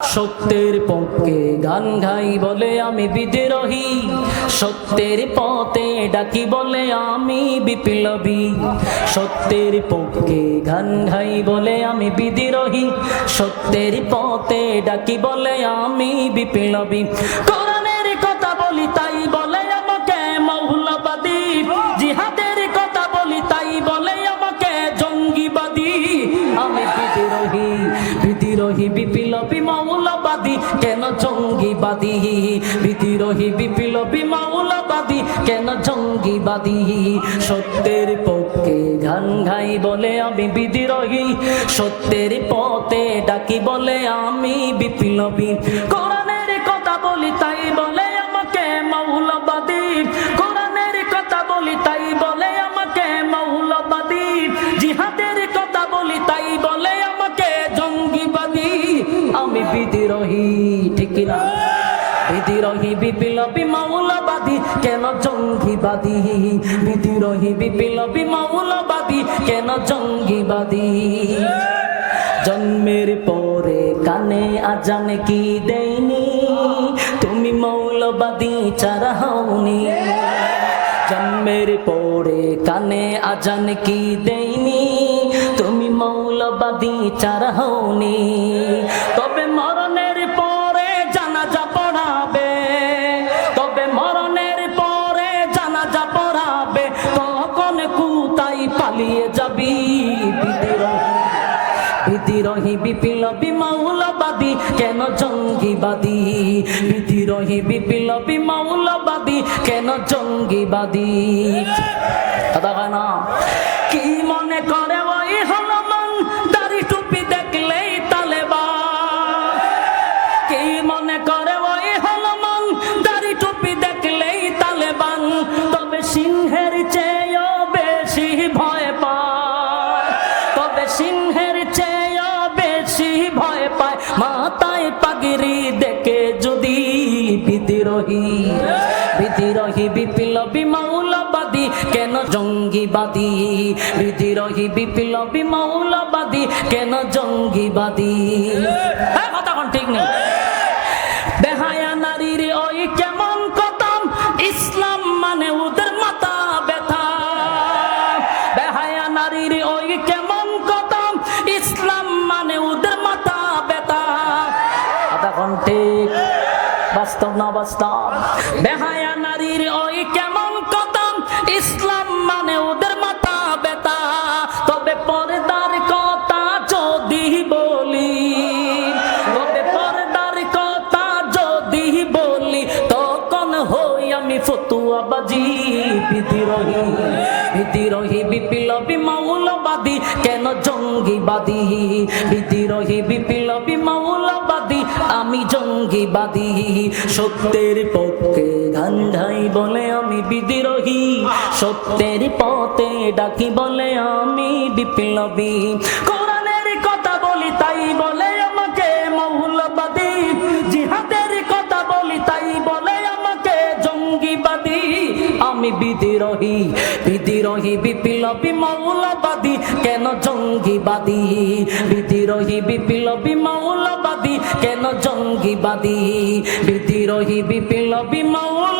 সত্যের পক্ষে গান গাই বলে আমি বিদ্রোহী, সত্যের পথে ডাকি বলে আমি বিপ্লবী। সত্যের পক্ষে গান গাই বলে আমি বিদ্রোহী, সত্যের পথে ডাকি বলে আমি বিপ্লবী। কোরআনের কথা বলি তাই বলে আমাকে মৌলবাদী, জিহাদের কথা বলি তাই বলে আমাকে জঙ্গিবাদী। আমি বিদ্রোহী, বিদ্রোহী বিপ্লবী মৌলবাদী, কেন জঙ্গিবাদী? বিদ্রোহী বিপ্লবী মৌলবাদী, কেন জঙ্গিবাদী? সত্যের পক্ষে গান গাই বলে আমি বিদ্রোহী, সত্যের পথে ডাকি বলে আমি বিপ্লবী। কোরআনের কথা বলি তাই বলে আমাকে মৌলবাদী, কোরআনের কথা বলি তাই বলে আমাকে মৌলবাদী, জিহাদের কথা বলি তাই বলে আমাকে জঙ্গিবাদী। আমি বিদ্রোহী, ঠিক না? বিদ্রোহী বিপ্লবী মৌলবাদী, কেন জঙ্গিবাদী? বিদ্রোহী বিপ্লবী মৌলবাদী, কেন জঙ্গিবাদী? জন্মের পরে কানে আজান কি দেয়নি, তুমি মৌলবাদী ছাড়া হওনি। জন্মের পরে কানে আজান কি দেয়নি, তুমি মৌলবাদী ছাড়া হওনি। তবে মরণের পরে জানাজা পড়াবে, তবে মরণের পরে জানাজা পড়াবে, তখন কোথায় পালিয়ে যাবি? বিদ্রোহী বিপ্লবী মৌলবাদী, কেন জঙ্গিবাদী? বিদ্রোহী বিপ্লবী মৌলবাদী, কেন জঙ্গিবাদী? কথা হয় না? কি মনে করে ওই হনুমান, দাড়ি টুপি দেখলেই তালেবান? কি মনে করে ওই হনুমান, দাড়ি টুপি দেখলেই তালেবান? তবে সিংহের চেয়েও বেশি ভয় পায়, তবে সিংহের চেয়েও বেশি ভয় পায় মাথায় পাগড়ি দেখে যদি বিদ্রোহী। বিদ্রোহী বিপ্লবী মৌলবাদী, কেন জঙ্গিবাদী? বিদ্রোহী বিপ্লবী মৌলবাদী, কেন জঙ্গিবাদী? কথা কোন ঠিক নেই। বেহায়া নারীর ওই কেমন কদম, ইসলাম মানে ওদের মাথা ব্যথা। বেহায়া নারীর ওই কেমন কদম, ইসলাম মানে ওদের মাথা ব্যথা। কথা কোন ঠিক? বাস্তব না বাস্তব? বেহায়া নারীর ওই কেমন কদম, ইসলাম মানে ওদের মাথা ব্যথা। তবে পর্দার কথা যদি বলি, তবে পর্দার কথা যদি বলি, তখন হই আমি ফতুয়াবাজি। বিদ্রোহী বিদ্রোহী বিপ্লবী মৌলবাদী, কেন জঙ্গিবাদী? বিদ্রোহী বিপ্লবী মৌলবাদী, আমি জঙ্গিবাদী। সত্যের পক্ষে গান গাই বলে আমি বিদ্রোহী, সত্যের পথে ডাকি বলে আমি বিপ্লবী। কোরআনের কথা বলি তাই বলে আমাকে মৌলবাদী, জিহাদের কথা বলি তাই বলে আমাকে জঙ্গিবাদী। আমি বিদ্রোহী, বিদ্রোহী বিপ্লবী মৌলবাদী, কেন জঙ্গিবাদী? বিদ্রোহী বিপ্লবী মৌলবাদী, কেন জঙ্গিবাদী? বিদ্রোহী বিপ্লবী মৌল